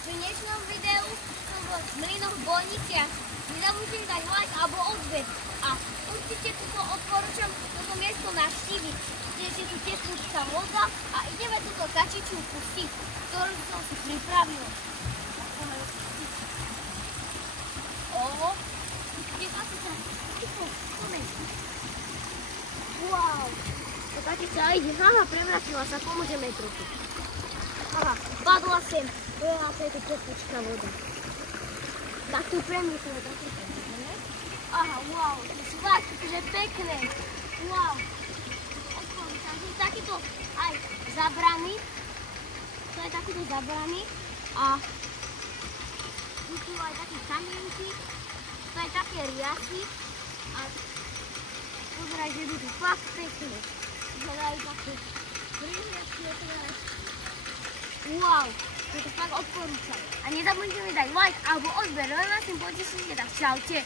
Pri dnešnom videu som v Mlynoch Bolniciach. Nezabudnite dať like alebo odber. A určite tuto odporúčam toto miesto navštíviť, pretože je tu teplúčka voda a ideme túto kačiču pustiť, ktorú som si pripravil. Wow, to kačica ide. Aha, prevratila sa, pomôžeme trochu. Aha, padla sem. To je tu teplúčka voda. Tak tu premietame, tak tu premietame. Aha, wow, to sú fakt, že pekné. Wow. Odporúčam, že takýto aj zabrany. To je takýto zabrany. A tu sú aj také kamienky. To je také riasy. A pozeraj, že budú fakt pekné. Hľadajú také prihľadky. Wow, to fakt odporúčam. A nezabudnite mi dať like alebo odber, len vás tým potešíte, tak čaute.